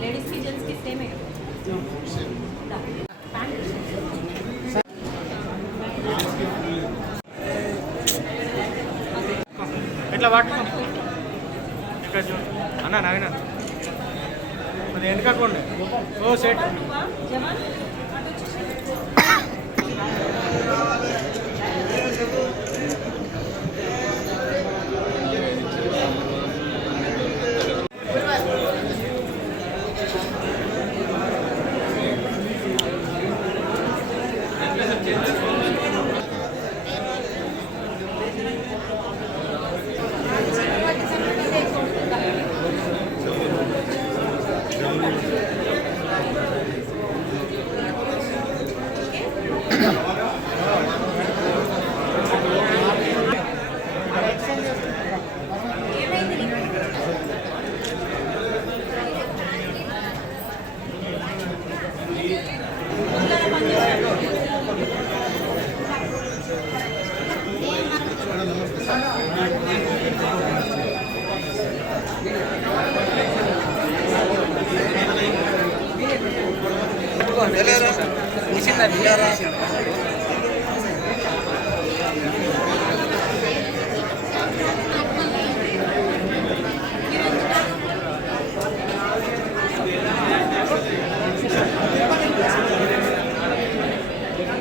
Ladies की gents की same है ఎట్లా వాడుకో ఇక్కడ చూ అన్నా నాయన అది వెనకకుండే ఓ సెట్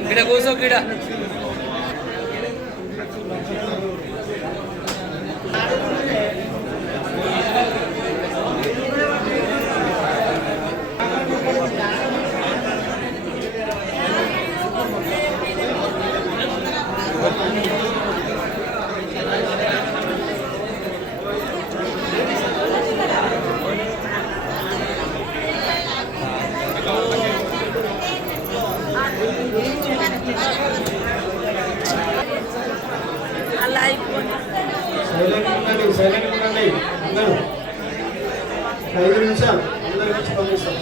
कीड़ा घुसो कीड़ा సైలెంట్ ఉండండి అందరూ 5 నిమిషాలు అందరూ వచ్చి పంపిస్తాం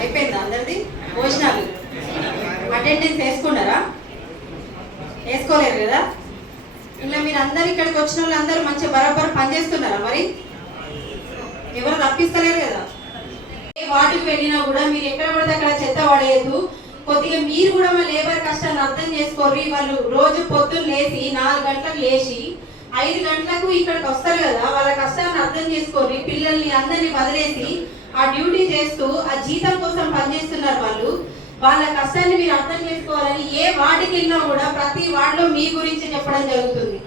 అయిపోయిందా అందరిది భోజనాలు అటెండెన్స్ వేసుకున్నారా? వేసుకోలేరు కదా. ఇలా మీరు అందరు ఇక్కడికి వచ్చిన వాళ్ళు అందరూ మంచి బరాబర్ పనిచేస్తున్నారా? మరి ఎవరు తప్పిస్తలేరు కదా. ఏ వాటికి వెళ్ళినా కూడా మీరు ఎక్కడ పడితే అక్కడ చెత్త పడేయద్దు. కొద్దిగా మీరు కూడా మా లేబర్ కష్టాన్ని అర్థం చేసుకోర్రి. వాళ్ళు రోజు పొద్దున్న లేచి 4 గంటలకు లేచి 5 గంటలకు ఇక్కడికి వస్తారు కదా. వాళ్ళ కష్టాన్ని అర్థం చేసుకోర్రి. పిల్లల్ని అందరినీ వదిలేసి ఆ డ్యూటీ చేస్తూ ఆ జీతం కోసం పనిచేస్తున్నారు వాళ్ళు. వాళ్ళ కష్టాన్ని మీరు అర్థం చేసుకోవాలని ఏ వార్డుకి వెళ్ళినా కూడా ప్రతి వార్డులో మీ గురించి చెప్పడం జరుగుతుంది.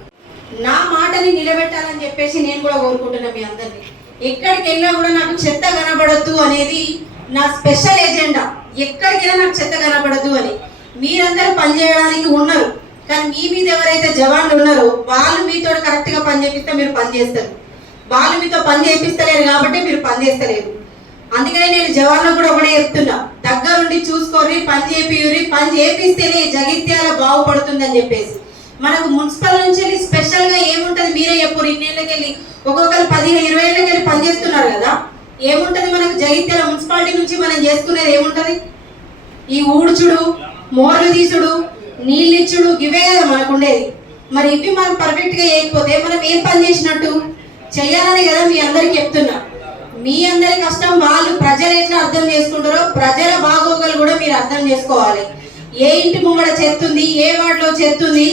నా మాటని నిలబెట్టాలని చెప్పేసి నేను కూడా కోరుకుంటున్నా మీ అందరినీ. ఎక్కడికి వెళ్ళినా కూడా నాకు చెత్త కనబడద్దు అనేది నా స్పెషల్ ఎజెండా. ఎక్కడికైనా నాకు చెత్త కనబడద్దు అని మీరందరూ పనిచేయడానికి ఉన్నారు. కానీ మీ మీద ఎవరైతే జవాన్లు ఉన్నారో వాళ్ళు మీతో కరెక్ట్గా పని చేపిస్తే మీరు పని చేస్తారు. వాళ్ళు మీతో పని చేపిస్తలేరు కాబట్టి మీరు పని చేస్తలేరు. అందుకనే నేను జవాన్లకు కూడా ఒకటే చెప్తున్నా, దగ్గరుండి చూసుకోర్రి, పని చేపియురి. పని చేపిస్తేనే జగిత్యాల బాగుపడుతుందని చెప్పేసి. మనకు మున్సిపల్ నుంచి వెళ్ళి స్పెషల్గా ఏముంటుంది మీరే చెప్పు. 2 ఏళ్ళకి వెళ్ళి ఒక్కొక్కరు 15-20 ఏళ్ళకి వెళ్ళి పనిచేస్తున్నారు కదా. ఏముంటుంది మనకు జగిత్యాల మున్సిపాలిటీ నుంచి మనం చేసుకునేది ఏముంటుంది? ఈ ఊడ్చుడు, మోర్లు తీసుడు, నీళ్ళు ఇచ్చుడు, ఇవే కదా మనకు ఉండేది. మరి ఇవి మనం పర్ఫెక్ట్గా చేయకపోతే మనం ఏం పని చేసినట్టు? చెయ్యాలని కదా మీ అందరికి చెప్తున్నా. మీ అందరి కష్టం వాళ్ళు ప్రజలు ఎట్లా అర్థం చేసుకుంటారో ప్రజల బాగోగులు కూడా మీరు అర్థం చేసుకోవాలి. ఏ ఇంటి ముంగడ చెత్తుంది, ఏ వార్డులో చెత్తుంది,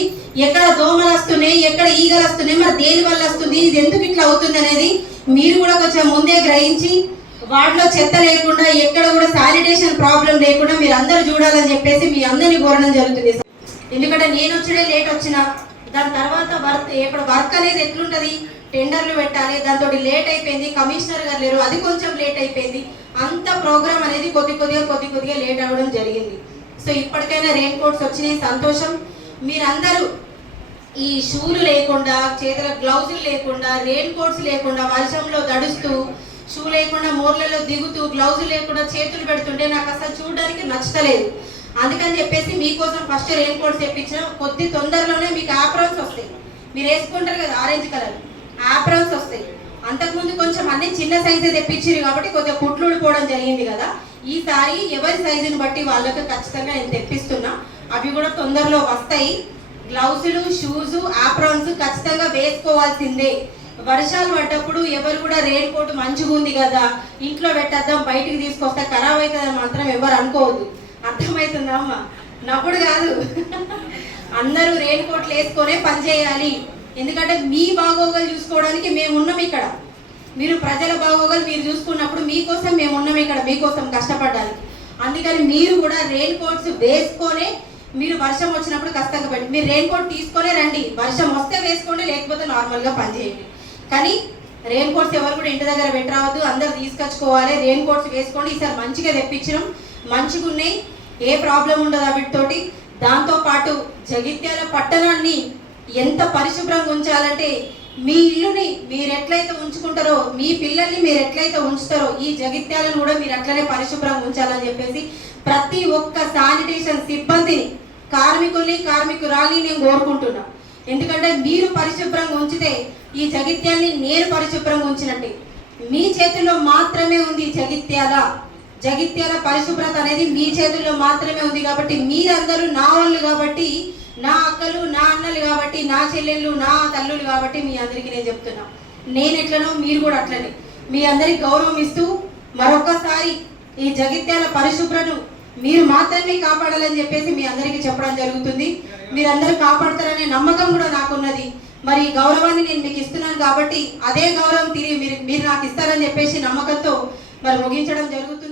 ఎక్కడ దోమలు వస్తున్నాయి, ఎక్కడ ఈగలు వస్తున్నాయి, మరి దేని వల్ల వస్తుంది, ఇది ఎందుకు ఇట్లా అవుతుంది అనేది మీరు కూడా కొంచెం ముందే గ్రహించి వార్డులో చెత్త లేకుండా ఎక్కడ కూడా శానిటేషన్ ప్రాబ్లం లేకుండా మీరు అందరూ చూడాలని చెప్పేసి మీ అందరినీ కోరడం జరుగుతుంది. ఎందుకంటే నేను వచ్చే లేట్ వచ్చినా దాని తర్వాత వర్క్ అనేది ఎట్లుంటది, టెండర్లు పెట్టాలి, దాంతో లేట్ అయిపోయింది, కమిషనర్ గారు లేరు, అది కొంచెం లేట్ అయిపోయింది. అంత ప్రోగ్రామ్ అనేది కొద్దిగా లేట్ అవ్వడం జరిగింది. సో ఇప్పటికైనా రెయిన్ కోట్స్ వచ్చినాయి, సంతోషం. మీరందరూ ఈ షూలు లేకుండా, చేతుల గ్లౌజులు లేకుండా, రెయిన్ కోట్స్ లేకుండా, వర్షంలో దడుస్తూ, షూ లేకుండా మోర్లలో దిగుతూ, గ్లౌజులు లేకుండా చేతులు పెడుతుంటే నాకు అసలు చూడడానికి నచ్చలేదు. అందుకని చెప్పేసి మీకోసం ఫస్ట్ రెయిన్ కోట్స్ తెప్పించిన. కొద్ది తొందరలోనే మీకు ఆప్రాన్స్ వస్తాయి. మీరు వేసుకుంటారు కదా ఆరెంజ్ కలర్ ఆప్రాన్స్ వస్తాయి. అంతకుముందు కొంచెం అన్ని చిన్న సైజే తెప్పించారు కాబట్టి కొద్దిగా కుట్లు ఊడిపోవడం జరిగింది కదా. ఈసారి ఎవరి సైజుని బట్టి వాళ్ళకి ఖచ్చితంగా నేను తెప్పిస్తున్నా. అవి కూడా తొందరలో వస్తాయి. గ్లౌజులు, షూస్, ఆప్రాన్స్ ఖచ్చితంగా వేసుకోవాల్సిందే. వర్షాలు పడ్డప్పుడు ఎవరు కూడా రెయిన్ కోట్ మంచిగా ఉంది కదా ఇంట్లో పెట్టేద్దాం బయటికి తీసుకొస్తే ఖరాబ్ అవుతుందని మాత్రం ఎవరు అనుకోవద్దు. అర్థమవుతుందా అమ్మ? నవ్వుడు కాదు. అందరూ రెయిన్ కోట్లు వేసుకొనే పని చేయాలి. ఎందుకంటే మీ బాగోగులు చూసుకోవడానికి మేము ఉన్నాం ఇక్కడ. మీరు ప్రజల బాగోగులు మీరు చూసుకున్నప్పుడు మీకోసం మేము ఉన్నాం ఇక్కడ, మీకోసం కష్టపడడానికి. అందుకని మీరు కూడా రెయిన్ కోట్స్ వేసుకొనే మీరు వర్షం వచ్చినప్పుడు కష్టంగా పెట్టి మీరు రెయిన్ కోట్ తీసుకొనే రండి. వర్షం వస్తే వేసుకోండి, లేకపోతే నార్మల్గా పనిచేయండి. కానీ రెయిన్ కోట్స్ ఎవరు కూడా ఇంటి దగ్గర పెట్టరావద్దు, అందరు తీసుకొచ్చుకోవాలి. రెయిన్ కోట్స్ వేసుకోండి. ఈసారి మంచిగా తెప్పించడం, మంచిగా ఉన్నాయి, ఏ ప్రాబ్లం ఉండదు వీటితోటి. దాంతోపాటు జగిత్యాల పట్టణాన్ని ఎంత పరిశుభ్రంగా ఉంచాలంటే మీ ఇల్లుని మీరు ఎట్లయితే ఉంచుకుంటారో, మీ పిల్లల్ని మీరు ఎట్లయితే ఉంచుతారో ఈ జగిత్యాలను కూడా మీరు అట్లనే పరిశుభ్రంగా ఉంచాలని చెప్పేసి ప్రతి ఒక్క శానిటేషన్ సిబ్బందిని, కార్మికురాల్ని నేను కోరుకుంటున్నా. ఎందుకంటే మీరు పరిశుభ్రంగా ఉంచితే ఈ జగిత్యాలని నేను పరిశుభ్రంగా ఉంచినట్టే. మీ చేతుల్లో మాత్రమే ఉంది జగిత్యాల పరిశుభ్రత అనేది మీ చేతుల్లో మాత్రమే ఉంది. కాబట్టి మీరందరూ నా వాళ్ళు కాబట్టి, నా అక్కలు, నా అన్నలు కాబట్టి, నా చెల్లెళ్ళు, నా తల్లులు కాబట్టి మీ అందరికీ నేను చెప్తున్నా, నేను ఎట్లనో మీరు కూడా అట్లనే. మీ అందరికి గౌరవం ఇస్తూ మరొకసారి ఈ జగిత్యాల పరిశుభ్రతను మీరు మాత్రమే కాపాడాలని చెప్పేసి మీ అందరికీ చెప్పడం జరుగుతుంది. మీరందరూ కాపాడతారనే నమ్మకం కూడా నాకున్నది. మరి ఈ గౌరవాన్ని నేను మీకు ఇస్తున్నాను కాబట్టి అదే గౌరవం తిరిగి మీరు నాకు ఇస్తారని చెప్పేసి నమ్మకంతో మరి ముగించడం జరుగుతుంది.